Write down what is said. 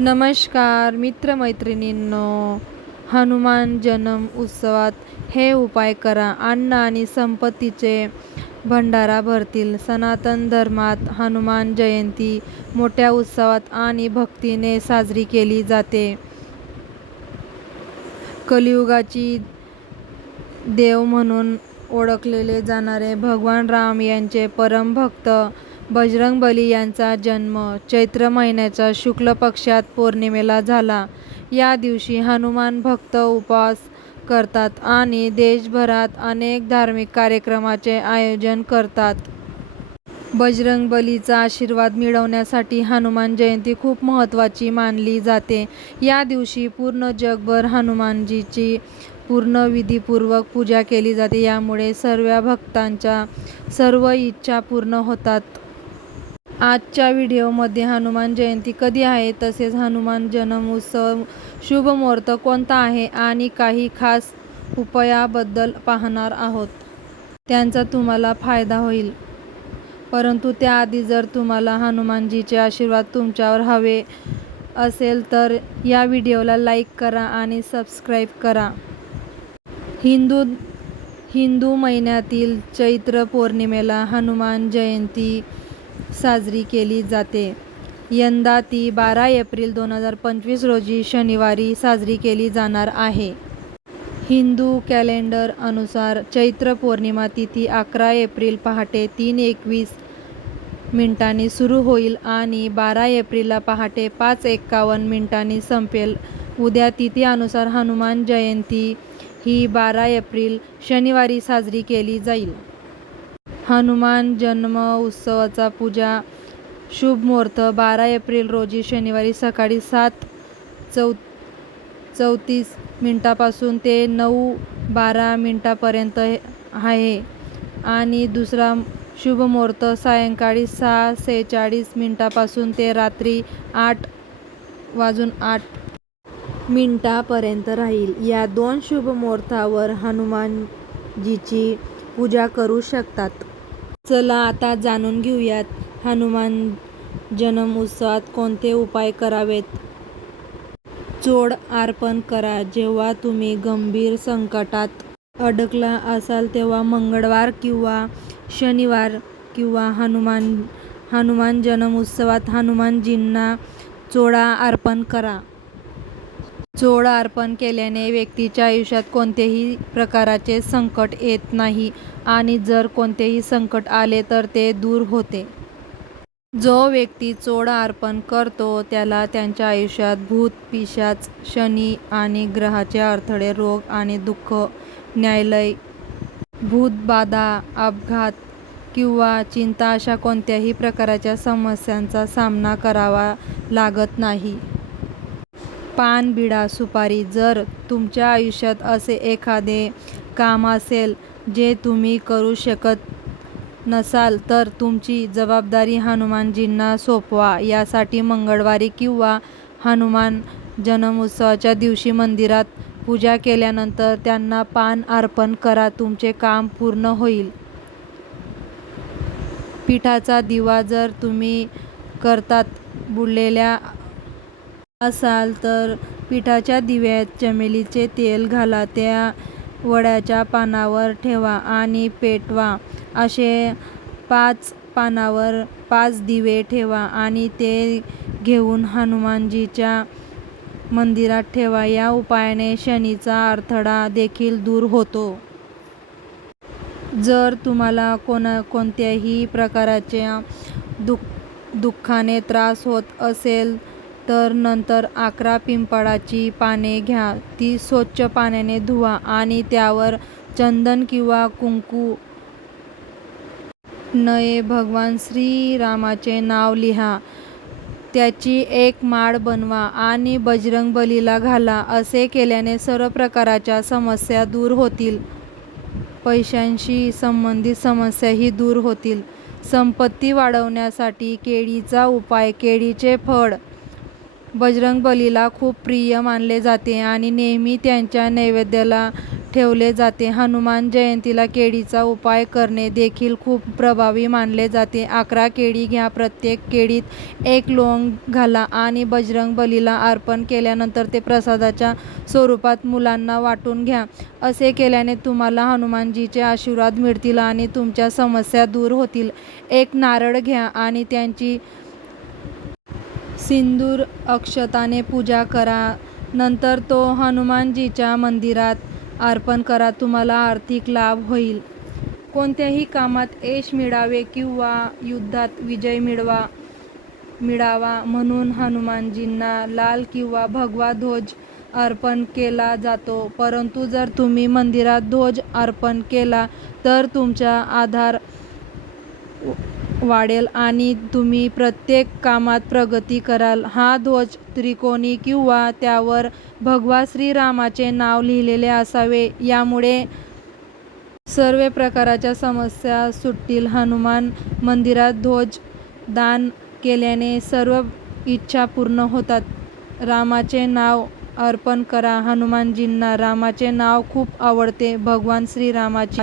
नमस्कार मित्रमैत्रिणींनो हनुमान जन्म उत्सवात हे उपाय करा. अन्न आणि संपत्तीचे भंडारा भरतील. सनातन धर्मात हनुमान जयंती मोठ्या उत्सवात आणि भक्तीने साजरी केली जाते. कलियुगाची देव म्हणून ओळखलेले जाणारे भगवान राम यांचे परमभक्त बजरंगबली यांचा जन्म चैत्र महिन्याच्या शुक्ल पक्षात पौर्णिमेला झाला. या दिवशी हनुमान भक्त उपवास करतात आणि देशभरात अनेक धार्मिक कार्यक्रमाचे आयोजन करतात. बजरंगबलीचा आशीर्वाद मिळवण्यासाठी हनुमान जयंती खूप महत्त्वाची मानली जाते. या दिवशी पूर्ण जगभर हनुमानजीची पूर्ण विधीपूर्वक पूजा केली जाते. यामुळे सर्व भक्तांच्या सर्व इच्छा पूर्ण होतात. आजच्या व्हिडिओमध्ये हनुमान जयंती कधी आहे, तसेच हनुमान जन्म उत्सव शुभ मुहूर्त कोणता आहे आणि काही खास उपायाबद्दल पाहणार आहोत. त्यांचा तुम्हाला फायदा होईल. परंतु त्याआधी जर तुम्हाला हनुमानजीचे आशीर्वाद तुमच्यावर हवे असेल तर या व्हिडिओला लाईक करा आणि सबस्क्राईब करा. हिंदू हिंदू महिन्यातील चैत्र पौर्णिमेला हनुमान जयंती साजरी केली जाते. यंदा ती बारा एप्रिल दोन हजार पंचवीस रोजी शनिवारी साजरी केली जाणार आहे. हिंदू कॅलेंडर अनुसार चैत्र पौर्णिमा तिथी अकरा एप्रिल पहाटे तीन एकवीस मिनिटांनी सुरू होईल आणि बारा एप्रिलला पहाटे पाच एक्कावन्न मिनिटांनी संपेल. उद्या तिथीनुसार हनुमान जयंती ही बारा एप्रिल शनिवारी साजरी केली जाईल. हनुमान जन्म उत्सवाचा पूजा शुभ मुहूर्त बारा एप्रिल रोजी शनिवारी सकाळी सात चौ चौतीस मिनटापासून ते नऊ बारा मिनटापर्यंत आहे आणि दुसरा शुभ मुहूर्त सायंकाळी सहा सेहेचाळीस मिनटापासून ते रात्री आठ वाजून आठ मिनटापर्यंत राहील. या दोन शुभ मुहूर्तावर हनुमानजीची पूजा करू शकतात. चला आता जाणून घेऊयात हनुमान जन्म उत्सवात कोणते उपाय करावेत. चोड अर्पण करा जेव्हा तुम्ही गंभीर संकटात अडकला असाल तेव्हा मंगळवार किंवा शनिवार किंवा हनुमान जन्म उत्सवात हनुमानजींना चोळा अर्पण करा. चोळ अर्पण केल्याने व्यक्तीच्या आयुष्यात कोणतेही प्रकाराचे संकट येत नाही आणि जर कोणतेही संकट आले तर ते दूर होते. जो व्यक्ती चोळ अर्पण करतो त्याला त्यांच्या आयुष्यात भूत, पिशाच, शनी आणि ग्रहाचे अडथळे, रोग आणि दुःख, न्यायालय, भूतबाधा, अपघात किंवा चिंता अशा कोणत्याही प्रकारच्या समस्यांचा सामना करावा लागत नाही. पान, बिडा सुपारी जर तुमच्या आयुष्यात असे एखादे काम असेल जे तुम्ही करू शकत नसाल तर तुमची जबाबदारी हनुमानजींना सोपवा. यासाठी मंगळवारी किंवा हनुमान जन्मोत्सवाच्या दिवशी मंदिरात पूजा केल्यानंतर त्यांना पान अर्पण करा. तुमचे काम पूर्ण होईल. पिठाचा दिवा जर तुम्ही करतात बुडलेल्या असाल तर पिठाच्या दिव्यात चमेलीचे तेल घाला, त्या वड्याच्या पानावर ठेवा आणि पेटवा. असे पाच पानावर पाच दिवे ठेवा आणि ते घेऊन हनुमानजीच्या मंदिरात ठेवा. या उपायाने शनीचा अडथळा देखील दूर होतो. जर तुम्हाला कोणा कोणत्याही प्रकारच्या दुःखाने त्रास होत असेल तर नंतर अकरा पिंपळाची पाने घ्या. ती स्वच्छ पाण्याने धुवा आणि त्यावर चंदन किंवा कुंकू नये भगवान श्रीरामाचे नाव लिहा. त्याची एक माळ बनवा आणि बजरंगबलीला घाला. असे केल्याने सर्व प्रकाराच्या समस्या दूर होतील. पैशांशी संबंधित समस्याही दूर होतील. संपत्ती वाढवण्यासाठी केळीचा उपाय केळीचे फळ बजरंगबलीला खूप प्रिय मानले जाते आणि नेहमी त्यांच्या नैवेद्याला ठेवले जाते. हनुमान जयंतीला केळीचा उपाय करणे देखील खूप प्रभावी मानले जाते. अकरा केळी घ्या. प्रत्येक केळीत एक लोंग घाला आणि बजरंग बलीला अर्पण केल्यानंतर ते प्रसादाच्या स्वरूपात मुलांना वाटून घ्या. असे केल्याने तुम्हाला हनुमानजीचे आशीर्वाद मिळतील आणि तुमच्या समस्या दूर होतील. एक नारळ घ्या आणि त्यांची सिंदूर अक्षताने पूजा करा. नंतर तो हनुमानजीच्या मंदिरात अर्पण करा. तुम्हाला आर्थिक लाभ होईल. कोणत्याही कामात यश मिळावे किंवा युद्धात विजय मिळवा मिळावा म्हणून हनुमानजींना लाल किंवा भगवा ध्वज अर्पण केला जातो. परंतु जर तुम्ही मंदिरात ध्वज अर्पण केला तर तुमच्या आधार वाढेल आणि तुम्ही प्रत्येक कामात प्रगती कराल. हा ध्वज त्रिकोणी किंवा त्यावर भगवान श्रीरामाचे नाव लिहिलेले असावे. यामुळे सर्व प्रकाराच्या समस्या सुटतील. हनुमान मंदिरात ध्वज दान केल्याने सर्व इच्छा पूर्ण होतात. रामाचे नाव अर्पण करा. हनुमानजींना रामाचे नाव खूप आवडते. भगवान श्रीरामाची